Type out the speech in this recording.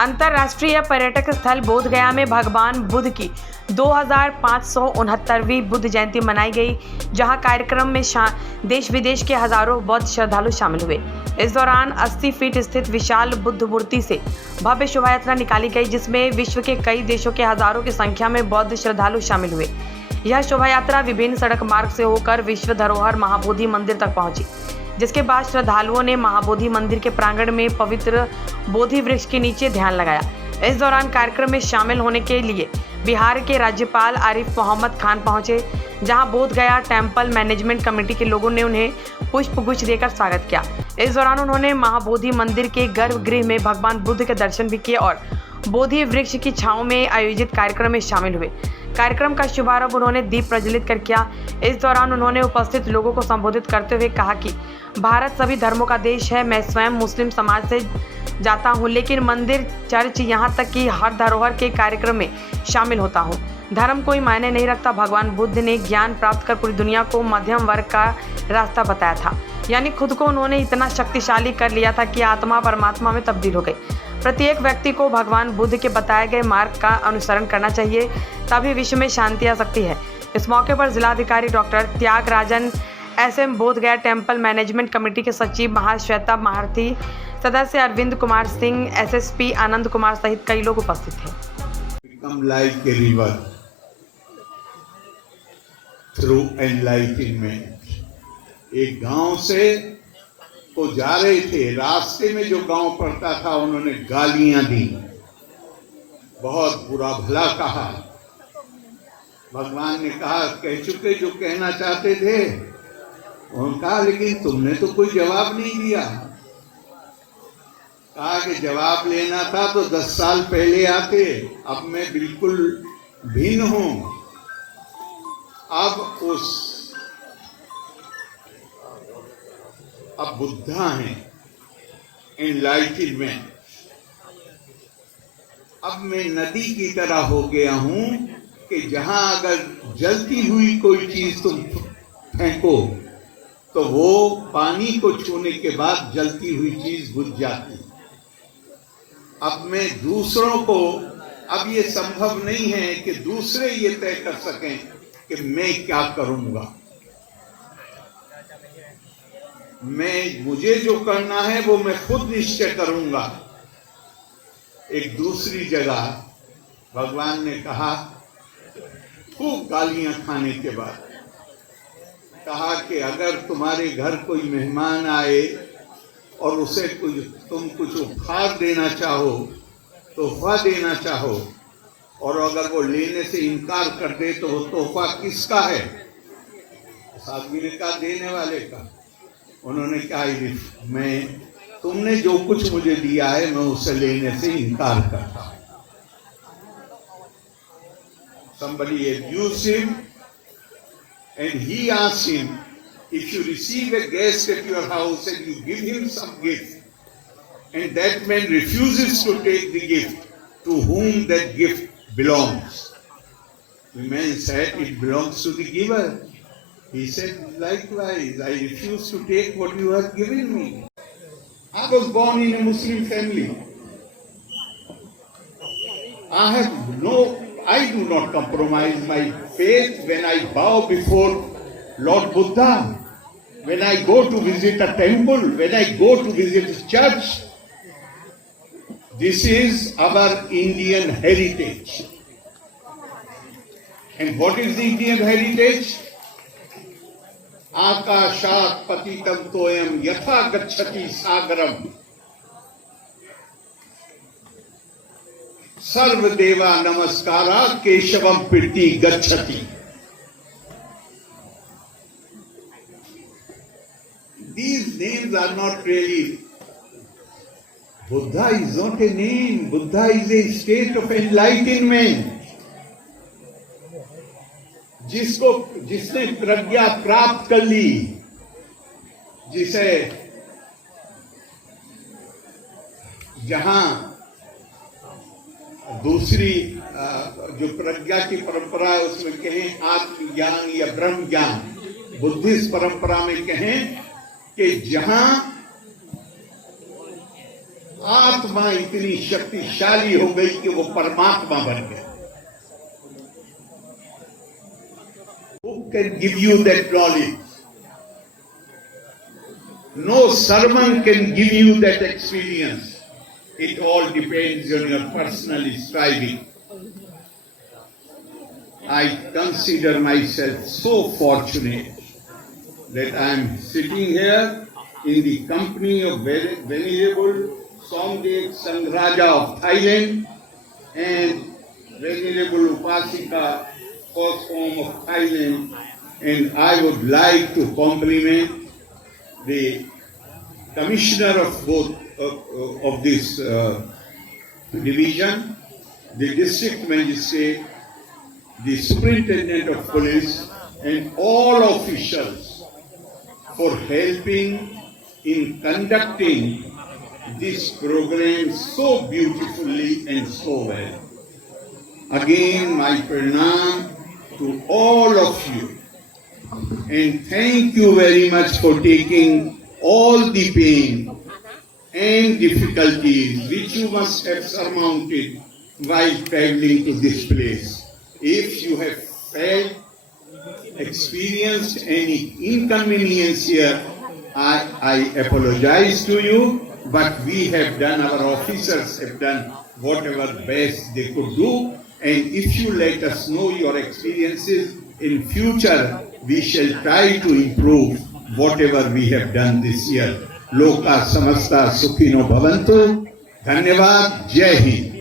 अंतर्राष्ट्रीय पर्यटक स्थल बोधगया में भगवान बुद्ध की 2569वीं बुद्ध जयंती मनाई गई, जहां कार्यक्रम में देश विदेश के हजारों बौद्ध श्रद्धालु शामिल हुए। इस दौरान 80 फीट स्थित विशाल बुद्ध मूर्ति से भव्य शोभा यात्रा निकाली गई, जिसमें विश्व के कई देशों के हजारों की संख्या में बौद्ध श्रद्धालु शामिल हुए। यह शोभा यात्रा विभिन्न सड़क मार्ग से होकर विश्व धरोहर महाबोधि मंदिर तक पहुंची, जिसके बाद श्रद्धालुओं ने महाबोधि मंदिर के प्रांगण में पवित्र बोधि वृक्ष के नीचे ध्यान लगाया। इस दौरान कार्यक्रम में शामिल होने के लिए बिहार के राज्यपाल आरिफ मोहम्मद खान पहुंचे, जहां बोधगया टेम्पल मैनेजमेंट कमेटी के लोगों ने उन्हें पुष्पगुच्छ देकर स्वागत किया। इस दौरान उन्होंने महाबोधि मंदिर के गर्भगृह में भगवान बुद्ध के दर्शन भी किए और बोधि वृक्ष की छांव में आयोजित कार्यक्रम में शामिल हुए। कार्यक्रम का शुभारंभ उन्होंने दीप प्रज्वलित कर किया। इस दौरान उन्होंने उपस्थित लोगों को संबोधित करते हुए कहा कि भारत सभी धर्मों का देश है। मैं स्वयं मुस्लिम समाज से जाता हूं, लेकिन मंदिर, चर्च, यहाँ तक कि हर धरोहर के कार्यक्रम में शामिल होता हूं। धर्म कोई मायने नहीं रखता। भगवान बुद्ध ने ज्ञान प्राप्त कर पूरी दुनिया को मध्यम वर्ग का रास्ता बताया था, यानी खुद को उन्होंने इतना शक्तिशाली कर लिया था कि आत्मा परमात्मा में तब्दील हो गई। प्रत्येक व्यक्ति को भगवान बुद्ध के बताए गए मार्ग का अनुसरण करना चाहिए, तभी विश्व में शांति आ सकती है। इस मौके पर जिलाधिकारी doctor Tyagarajan, SM Bodhgaya temple management committee के सचिव महाश्वेता महारथी, सदस्य अरविंद कुमार सिंह, SSP आनंद कुमार सहित कई लोग उपस्थित थे। Become like a river through enlightenment। एक गांव से को जा रहे थे, रास्ते में जो गांव पड़ता था उन्होंने गालियां दी, बहुत बुरा भला कहा। भगवान ने कहा, कह चुके जो कहना चाहते थे। उन्होंने कहा, लेकिन तुमने तो कोई जवाब नहीं दिया। कहा कि जवाब लेना था तो 10 साल पहले आते, अब मैं बिल्कुल भिन्न हूं। अब बुद्धा हैं, एनलाइटनमेंट। अब मैं नदी की तरह हो गया हूं कि जहां अगर जलती हुई कोई चीज तुम फेंको तो वो पानी को छूने के बाद जलती हुई चीज बुझ जाती। अब मैं दूसरों को, अब ये संभव नहीं है कि दूसरे ये तय कर सकें कि मैं क्या करूंगा। मुझे जो करना है वो मैं खुद निश्चय करूंगा। एक दूसरी जगह भगवान ने कहा, खूब गालियां खाने के बाद कहा कि अगर तुम्हारे घर कोई मेहमान आए और उसे तुम कुछ उपहार देना चाहो, तोहफा देना चाहो, और अगर वो लेने से इनकार कर दे तो वो तोहफा किसका है? उस आदमी ने कहा, देने वाले का। उन्होंने कहा, तुमने जो कुछ मुझे दिया है मैं उसे लेने से इनकार करता हूं। Somebody abused him and he asked him, if you receive a guest at your house and you give him some gift and that man refuses to take the gift, to whom that gift belongs? The man said, it belongs to the giver. He said, likewise, I refuse to take what you have given me. I was born in a Muslim family. I do not compromise my faith when I bow before Lord Buddha, when I go to visit a temple, when I go to visit a church. This is our Indian heritage. And what is the Indian heritage? आकाशात् पतितं तोयं यथा गच्छति सागरम, सर्वदेवा नमस्कारा केशवम प्रीति गच्छति। These names are not really. Buddha is not a name. Buddha is a state of enlightenment. जिसने प्रज्ञा प्राप्त कर ली, जिसे जहां दूसरी जो प्रज्ञा की परंपरा है उसमें कहें आत्मज्ञान या ब्रह्म ज्ञान, बुद्धिस्ट परंपरा में कहें कि जहां आत्मा इतनी शक्तिशाली हो गई कि वो परमात्मा बन गए. Who can give you that knowledge? No sermon can give you that experience. It all depends on your personal striving. I consider myself so fortunate that I am sitting here in the company of Venerable Somdek Sanghraja of Thailand and Venerable Upasika, first form of Thailand, and I would like to compliment the commissioner of both of this division, the district magistrate, the superintendent of police, and all officials for helping in conducting this program so beautifully and so well. Again, my pranam to all of you, and thank you very much for taking all the pain and difficulties which you must have surmounted while traveling to this place. If you have felt, experienced any inconvenience here, I apologize to you, but we have done, our officers have done whatever best they could do, and if you let us know your experiences in future, we shall try to improve whatever we have done this year. Loka samasta sukhino bhavantu. Dhanyavad. Jai Hind.